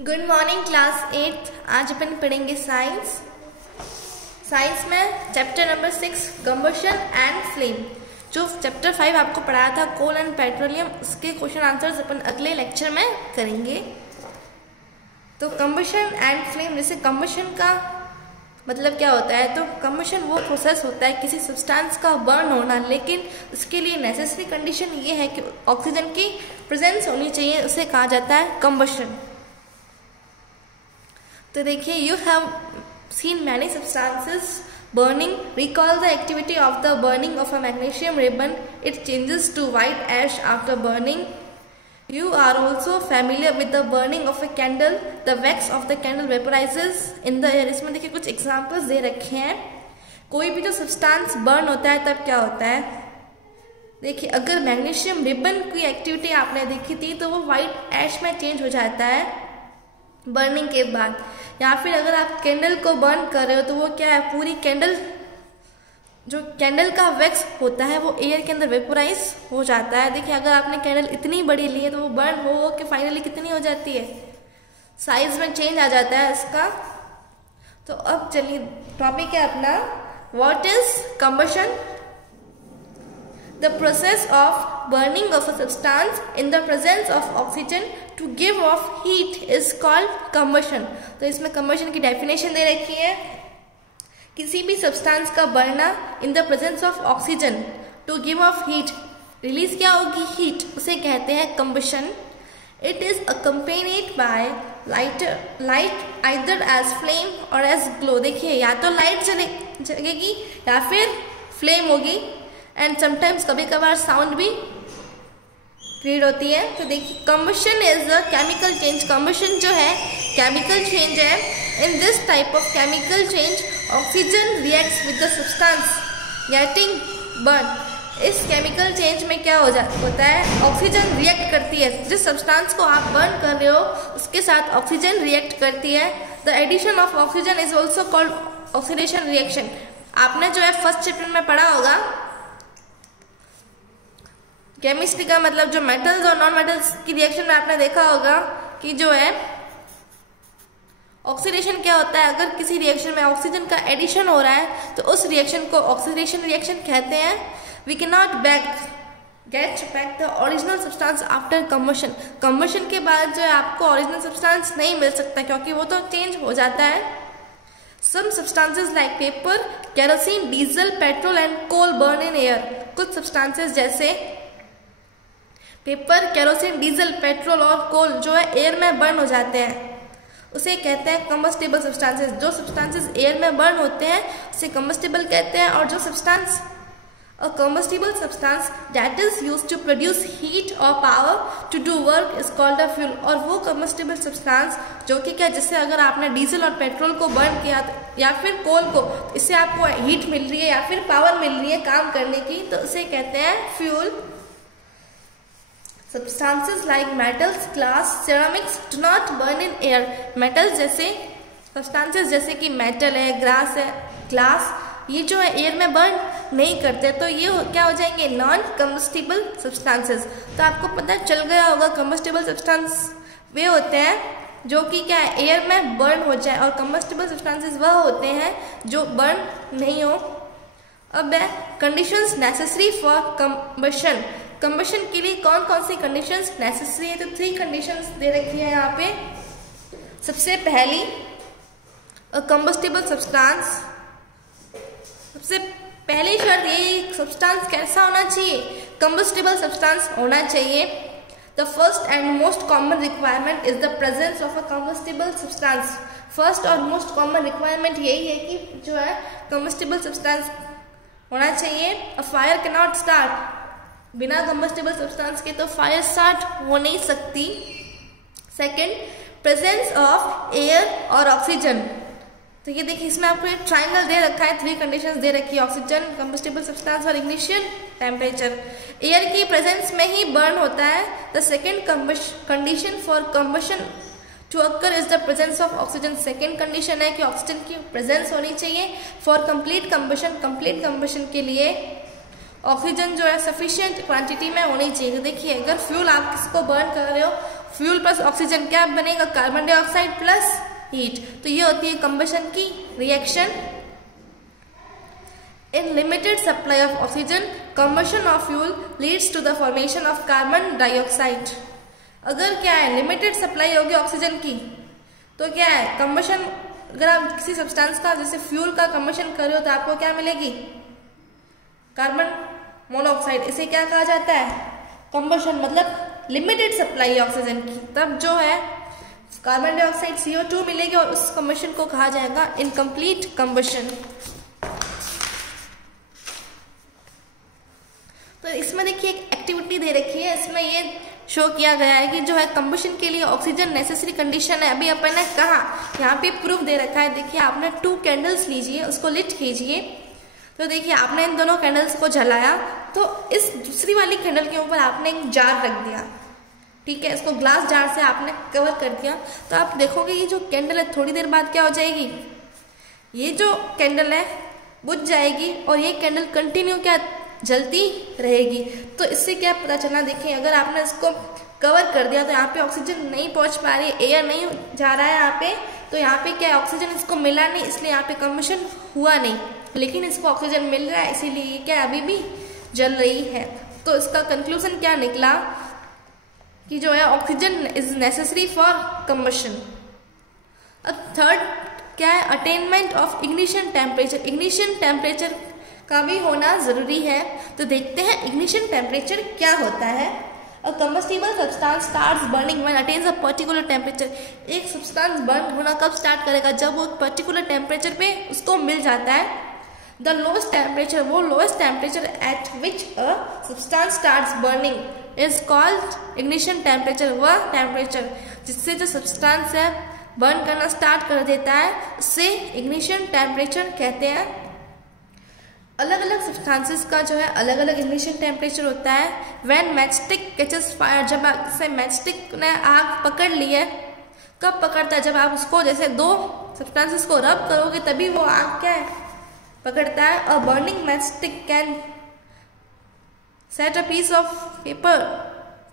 Good morning class 8। आज अपन पढ़ेंगे science में chapter number 6 combustion and flame. जो चैप्टर 5 आपको पढ़ाया था कोल एंड पेट्रोलियम, उसके क्वेश्चन आंसर्स अपन अगले लेक्चर में करेंगे। तो कंबशन एंड फ्लेम, जैसे कंबशन का मतलब क्या होता है, तो कंबशन वो प्रोसेस होता है किसी सब्सटेंस का बर्न होना, लेकिन उसके लिए नेसेसरी कंडीशन ये है कि ऑक्सीजन की प्रेजेंस होनी चाहिए, उसे कहा जाता है कंबशन। तो देखिए, you have seen many substances burning. Recall the activity of the burning of a magnesium ribbon. It changes to white ash after burning. You are also familiar with the burning of a candle. The wax of the candle vaporizes in the air. इसमें देखिए कुछ examples दे रखे हैं। कोई भी जो substance burn होता है तब क्या होता है, देखिए अगर मैग्नीशियम रिबन की एक्टिविटी आपने देखी थी तो वो वाइट ऐश में चेंज हो जाता है बर्निंग के बाद। या फिर अगर आप कैंडल को बर्न कर रहे हो तो वो क्या है, पूरी कैंडल, जो कैंडल का वैक्स होता है वो एयर के अंदर वेपोराइज हो जाता है। देखिए अगर आपने कैंडल इतनी बड़ी ली है तो वो बर्न हो के फाइनली कितनी हो जाती है, साइज में चेंज आ जाता है इसका। तो अब चलिए टॉपिक है अपना, what is combustion. The process of burning of a substance in the presence of oxygen to give off heat is called combustion. तो इसमें combustion की definition दे रखी है, किसी भी substance का बढ़ना in the presence of oxygen to give off heat, release क्या होगी, heat, उसे कहते हैं combustion. It is accompanied by light either as flame or as glow. देखिए या तो लाइट जलेगी या फिर फ्लेम होगी, एंड समटाइम्स कभी कभार साउंड भी क्रिएट होती है। तो देखिए combustion is a chemical change. Combustion जो है केमिकल चेंज है। In this type of chemical change oxygen reacts with the substance getting burn. इस केमिकल चेंज में क्या होता है, ऑक्सीजन रिएक्ट करती है, जिस सब्सटेंस को आप बर्न कर रहे हो उसके साथ ऑक्सीजन रिएक्ट करती है। The addition of oxygen is also called oxidation reaction. आपने जो है फर्स्ट चैप्टर में पढ़ा होगा केमिस्ट्री का, मतलब जो मेटल्स और नॉन मेटल्स की रिएक्शन में आपने देखा होगा कि जो है ऑक्सीडेशन क्या होता है, अगर किसी रिएक्शन में ऑक्सीजन का एडिशन हो रहा है तो उस रिएक्शन को ऑक्सीडेशन रिएक्शन कहते हैं। We can not get back the original substance after combustion. Combustion के बाद जो है आपको ओरिजिनल सब्सटेंस नहीं मिल सकता क्योंकि वो तो चेंज हो जाता है। Some substances like paper, kerosene, diesel, petrol and coal burn in air. कुछ सब्सटेंसेस जैसे पेपर, केरोसिन, डीजल, पेट्रोल और कोल जो है एयर में बर्न हो जाते हैं, उसे कहते हैं कंबस्टिबल सब्सटेंसेस। जो सब्सटेंसेस एयर में बर्न होते हैं उसे कंबस्टिबल कहते हैं, और जो substance a combustible substance that is used to produce heat और power to do work is called a fuel. और वो कंबस्टिबल सब्सटेंस जो कि क्या, जैसे अगर आपने डीजल और पेट्रोल को बर्न किया या फिर कोल को, इससे आपको हीट मिल रही है या फिर पावर मिल रही है काम करने की, तो उसे कहते हैं fuel. Substances like metals, glass, ceramics do not burn in air. Metals जैसे substances जैसे कि metal है, ग्लास है, ग्लास, ये जो है एयर में बर्न नहीं करते, तो ये क्या हो जाएंगे, नॉन कम्बस्टिबल सब्सटेंसेस। तो आपको पता चल गया होगा कम्बस्टिबल सब्सटेंस वे होते हैं जो कि क्या है एयर में बर्न हो जाए, और कम्बस्टिबल सब्सटेंसेस वह होते हैं जो बर्न नहीं हो। अब है conditions necessary for combustion. Combustion के लिए कौन कौन सी कंडीशंस नेसेसरी है, तो 3 कंडीशंस दे रखी है यहाँ पे। सबसे पहली कंबस्टिबल सब्सटेंस, सबसे पहली शर्त ये सब्सटेंस कैसा होना चाहिए, कंबस्टिबल सब्सटेंस होना चाहिए। The first and most common requirement is the presence of a combustible substance. First और मोस्ट कॉमन रिक्वायरमेंट यही है कि जो है कंबस्टिबल सब्सटेंस होना चाहिए। A fire can not start, बिना कंबस्टिबल सब्सटेंस के तो फायर स्टार्ट हो नहीं सकती। सेकंड, प्रेजेंस ऑफ एयर और ऑक्सीजन। तो ये देखिए इसमें आपको एक ट्रायंगल दे रखा है, 3 कंडीशंस दे रखी है, ऑक्सीजन, कंबस्टिबल सब्सटेंस और इग्निशन टेम्परेचर। एयर की प्रेजेंस में ही बर्न होता है। The second condition for combustion to occur is the presence of oxygen. Second condition है कि ऑक्सीजन की प्रेजेंस होनी चाहिए for complete combustion. Complete combustion के लिए ऑक्सीजन जो है सफिशिएंट क्वांटिटी में होनी चाहिए। तो देखिए अगर फ्यूल आप किसको बर्न कर रहे हो, फ्यूल प्लस ऑक्सीजन क्या बनेगा, कार्बन डाइऑक्साइड प्लस हीट। तो ये होती है कंबशन की reaction. In limited supply of oxygen combustion of fuel leads to the formation of carbon dioxide. अगर क्या है लिमिटेड सप्लाई होगी ऑक्सीजन की तो क्या है कंबशन, अगर आप किसी सब्सटेंस का जैसे फ्यूल का कंबशन कर रहे हो तो आपको क्या मिलेगी, कार्बन मोनोऑक्साइड। इसे क्या कहा जाता है, कंबशन, मतलब लिमिटेड सप्लाई ऑक्सीजन की, तब जो है कार्बन डाइऑक्साइड CO2 मिलेगी और उस कंबशन को कहा जाएगा इनकम्प्लीट कंबशन। तो इसमें देखिए एक एक्टिविटी दे रखी है, इसमें ये शो किया गया है कि जो है कंबशन के लिए ऑक्सीजन नेसेसरी कंडीशन है। अभी अपन ने कहा, यहाँ पे प्रूफ दे रखा है। देखिए आपने 2 कैंडल्स लीजिए, उसको लिट कीजिए। तो देखिए आपने इन दोनों कैंडल्स को जलाया, तो इस दूसरी वाली कैंडल के ऊपर आपने एक जार रख दिया, ठीक है, इसको ग्लास जार से आपने कवर कर दिया। तो आप देखोगे ये जो कैंडल है थोड़ी देर बाद क्या हो जाएगी, ये जो कैंडल है बुझ जाएगी और ये कैंडल कंटिन्यू क्या जलती रहेगी। तो इससे क्या पता चला, देखिए अगर आपने इसको कवर कर दिया तो यहाँ पे ऑक्सीजन नहीं पहुंच पा रही, एयर नहीं जा रहा है यहाँ पे, तो यहाँ पे क्या ऑक्सीजन इसको मिला नहीं, इसलिए यहाँ पे कंबशन हुआ नहीं। लेकिन इसको ऑक्सीजन मिल रहा है, इसीलिए क्या अभी भी जल रही है। तो इसका कंक्लूजन क्या निकला कि जो है oxygen is necessary for combustion. अब थर्ड क्या है, attainment of ignition temperature. Ignition temperature का भी होना जरूरी है। तो देखते हैं इग्निशन टेम्परेचर क्या होता है। A combustible substance starts burning when attains a particular temperature. एक सब्सटेंस बर्न होना कब स्टार्ट करेगा, जब वो पर्टिकुलर टेम्परेचर पे उसको मिल जाता है। द लोएस्ट टेम्परेचर, वो lowest temperature at which a substance starts burning is called ignition temperature. वह टेम्परेचर जिससे जो सब्सटेंस है बर्न करना स्टार्ट कर देता है उससे इग्निशन टेम्परेचर कहते हैं। अलग अलग सब्सटेंसेस का जो है अलग अलग इग्निशन टेम्परेचर होता है। व्हेन मैचस्टिक कैचेस फायर, जब से मैचस्टिक ने आग पकड़ ली है, कब पकड़ता है, जब आप उसको जैसे 2 सब्सटेंसेस को रब करोगे तभी वो आग क्या है पकड़ता है। और burning matchstick can set a piece of paper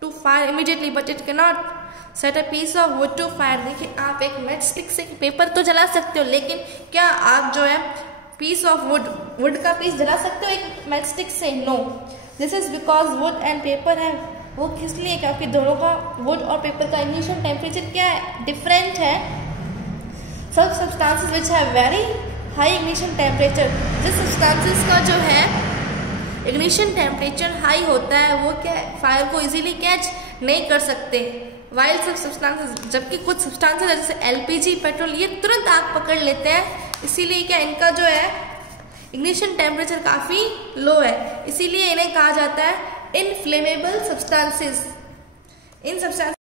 to fire immediately but it can not set a piece of wood to fire. देखिए आप एक मैचस्टिक से पेपर तो जला सकते हो, लेकिन क्या आप जो है पीस ऑफ वुड का पीस जला सकते हो एक मैचस्टिक से? No. This is because wood and paper है, वो किस लिए, क्योंकि दोनों का वुड और पेपर का इग्निशन टेम्परेचर क्या है, डिफरेंट है। सब substances which have very high ignition temperature, जिस सब्सटेंसेस का जो है इग्निशन टेम्परेचर हाई होता है वो क्या फायर को इजीली कैच नहीं कर सकते। वाइल सब सब्सटेंसेस, जबकि कुछ सब्सटेंसेस जैसे LPG, पेट्रोल, ये तुरंत आग पकड़ लेते हैं, इसीलिए क्या इनका जो है इग्निशन टेम्परेचर काफी लो है, इसीलिए इन्हें कहा जाता है इनफ्लेमेबल सब्सटेंसेस। इन सब्सटेंसेस